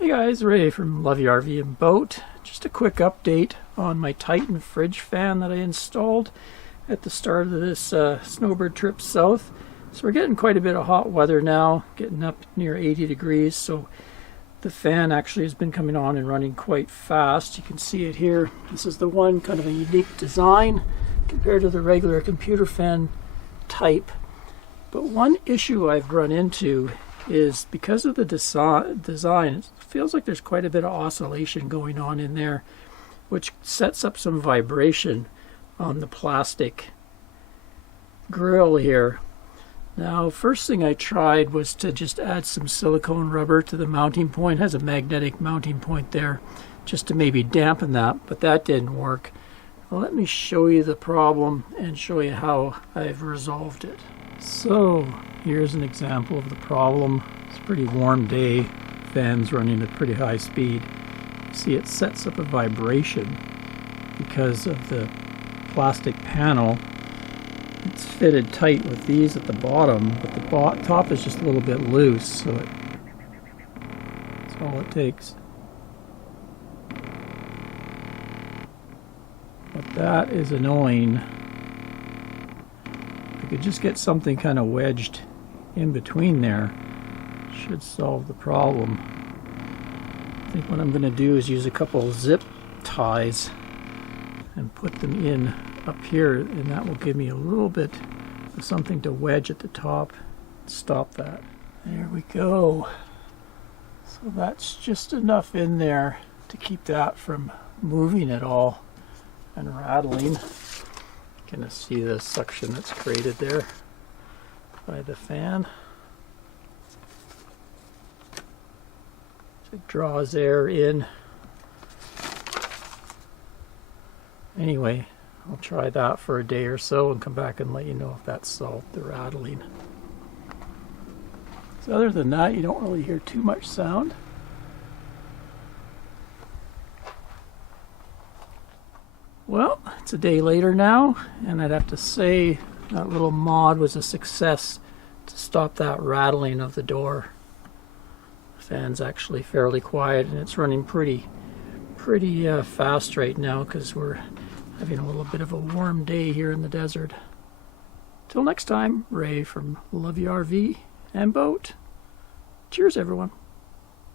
Hey guys, Ray from Love Your RV and Boat. Just a quick update on my Titan fridge fan that I installed at the start of this snowbird trip south. So we're getting quite a bit of hot weather now, getting up near 80 degrees. So the fan actually has been coming on and running quite fast. You can see it here. This is the one kind of a unique design compared to the regular computer fan type. But one issue I've run into is because of the design, it feels like there's quite a bit of oscillation going on in there, which sets up some vibration on the plastic grill here. Now, first thing I tried was to just add some silicone rubber to the mounting point. It has a magnetic mounting point there, just to maybe dampen that, but that didn't work. Well, let me show you the problem and show you how I've resolved it. So here's an example of the problem. It's a pretty warm day, fan's running at pretty high speed. See, it sets up a vibration because of the plastic panel. It's fitted tight with these at the bottom, but the top is just a little bit loose, so that's all it takes. But that is annoying. Could just get something kind of wedged in between there, should solve the problem. I think what I'm going to do is use a couple of zip ties and put them in up here, and that will give me a little bit of something to wedge at the top. Stop that. There we go. So that's just enough in there to keep that from moving at all and rattling. Gonna see the suction that's created there by the fan. It draws air in. Anyway, I'll try that for a day or so and come back and let you know if that solved the rattling. So other than that, you don't really hear too much sound. Well, it's a day later now, and I'd have to say that little mod was a success to stop that rattling of the door. The fan's actually fairly quiet, and it's running pretty fast right now because we're having a little bit of a warm day here in the desert. Till next time, Ray from Love Your RV and Boat. Cheers, everyone.